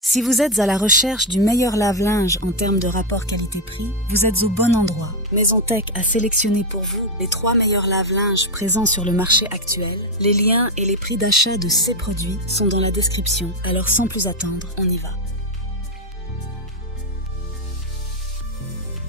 Si vous êtes à la recherche du meilleur lave-linge en termes de rapport qualité-prix, vous êtes au bon endroit. Maison-Tech a sélectionné pour vous les 3 meilleurs lave-linges présents sur le marché actuel. Les liens et les prix d'achat de ces produits sont dans la description, alors sans plus attendre, on y va.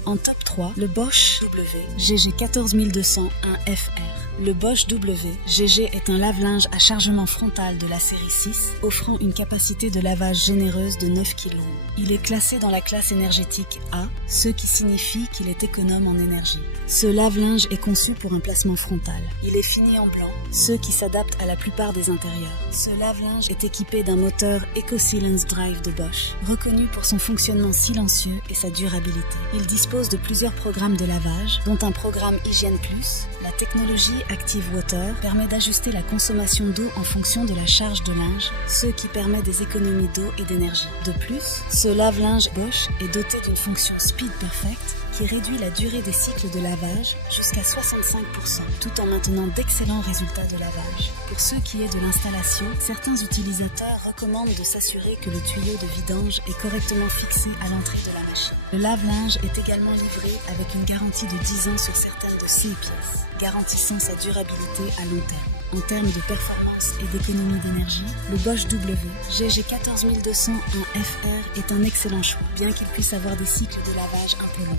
En top 3, le Bosch W GG14201 FR. Le Bosch W GG est un lave-linge à chargement frontal de la série 6, offrant une capacité de lavage généreuse de 9 kg. Il est classé dans la classe énergétique A, ce qui signifie qu'il est économe en énergie. Ce lave-linge est conçu pour un placement frontal. Il est fini en blanc, ce qui s'adapte à la plupart des intérieurs. Ce lave-linge est équipé d'un moteur EcoSilence Drive de Bosch, reconnu pour son fonctionnement silencieux et sa durabilité. Il dispose de plusieurs programmes de lavage, dont un programme Hygiène Plus. La technologie Active Water permet d'ajuster la consommation d'eau en fonction de la charge de linge, ce qui permet des économies d'eau et d'énergie. De plus, ce lave-linge Bosch est doté d'une fonction Speed Perfect qui réduit la durée des cycles de lavage jusqu'à 65%, tout en maintenant d'excellents résultats de lavage. Pour ce qui est de l'installation, certains utilisateurs recommandent de s'assurer que le tuyau de vidange est correctement fixé à l'entrée de la machine. Le lave-linge est également livré avec une garantie de 10 ans sur certaines de ses pièces, garantissant sa durabilité à long terme. En termes de performance et d'économie d'énergie, le Bosch W GG14201 FR est un excellent choix, bien qu'il puisse avoir des cycles de lavage un peu longs.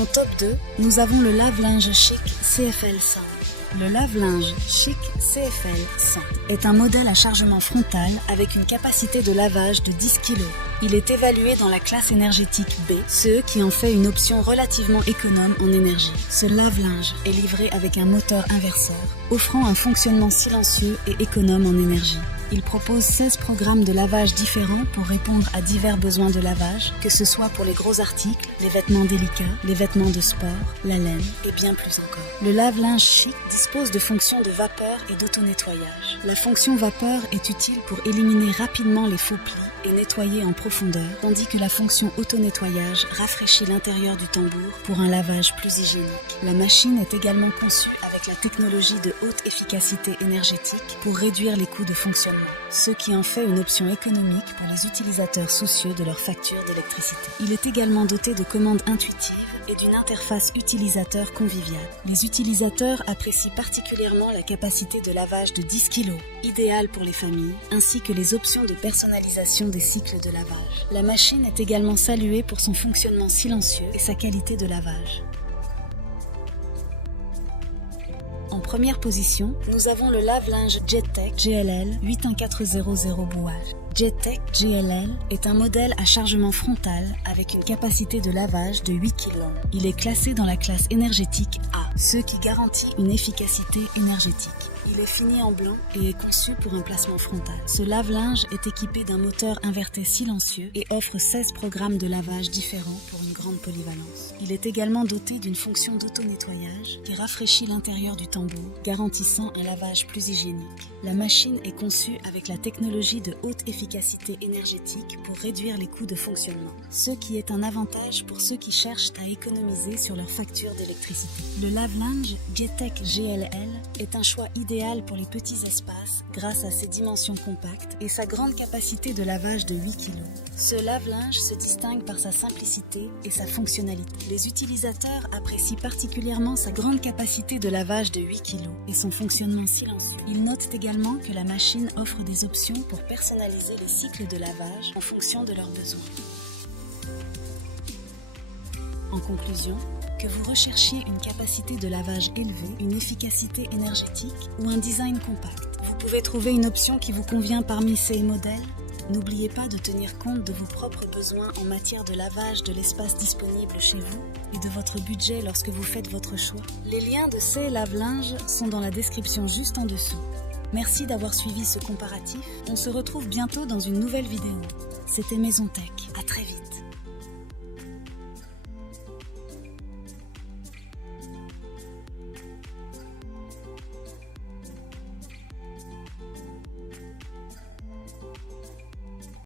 En top 2, nous avons le lave-linge Chic CFL 100. Le lave-linge Chic CFL 100 est un modèle à chargement frontal avec une capacité de lavage de 10 kg. Il est évalué dans la classe énergétique B, ce qui en fait une option relativement économe en énergie. Ce lave-linge est livré avec un moteur inverseur, offrant un fonctionnement silencieux et économe en énergie. Il propose 16 programmes de lavage différents pour répondre à divers besoins de lavage, que ce soit pour les gros articles, les vêtements délicats, les vêtements de sport, la laine et bien plus encore. Le lave-linge Chic dispose de fonctions de vapeur et d'auto-nettoyage. La fonction vapeur est utile pour éliminer rapidement les faux plis et nettoyer en profondeur, tandis que la fonction auto-nettoyage rafraîchit l'intérieur du tambour pour un lavage plus hygiénique. La machine est également conçue avec la technologie de haute efficacité énergétique pour réduire les coûts de fonctionnement, ce qui en fait une option économique pour les utilisateurs soucieux de leur facture d'électricité. Il est également doté de commandes intuitives et d'une interface utilisateur conviviale. Les utilisateurs apprécient particulièrement la capacité de lavage de 10 kg, idéale pour les familles, ainsi que les options de personnalisation des cycles de lavage. La machine est également saluée pour son fonctionnement silencieux et sa qualité de lavage. En première position, nous avons le lave-linge Jettech GLL 81400 bouage. Jettech GLL est un modèle à chargement frontal avec une capacité de lavage de 8 kg. Il est classé dans la classe énergétique A, ce qui garantit une efficacité énergétique. Il est fini en blanc et est conçu pour un placement frontal. Ce lave-linge est équipé d'un moteur inverté silencieux et offre 16 programmes de lavage différents pour une grande polyvalence. Il est également doté d'une fonction d'auto-nettoyage qui rafraîchit l'intérieur du tambour, garantissant un lavage plus hygiénique. La machine est conçue avec la technologie de haute efficacité énergétique pour réduire les coûts de fonctionnement, ce qui est un avantage pour ceux qui cherchent à économiser sur leur facture d'électricité. Le lave-linge Jettech GLL est un choix idéal pour les petits espaces grâce à ses dimensions compactes et sa grande capacité de lavage de 8 kg. Ce lave-linge se distingue par sa simplicité et sa fonctionnalité. Les utilisateurs apprécient particulièrement sa grande capacité de lavage de 8 kg et son fonctionnement silencieux. Ils notent également que la machine offre des options pour personnaliser les cycles de lavage en fonction de leurs besoins. En conclusion, que vous recherchiez une capacité de lavage élevée, une efficacité énergétique ou un design compact, vous pouvez trouver une option qui vous convient parmi ces modèles. N'oubliez pas de tenir compte de vos propres besoins en matière de lavage de l'espace disponible chez vous et de votre budget lorsque vous faites votre choix. Les liens de ces lave-linges sont dans la description juste en dessous. Merci d'avoir suivi ce comparatif. On se retrouve bientôt dans une nouvelle vidéo. C'était Maison-Tech.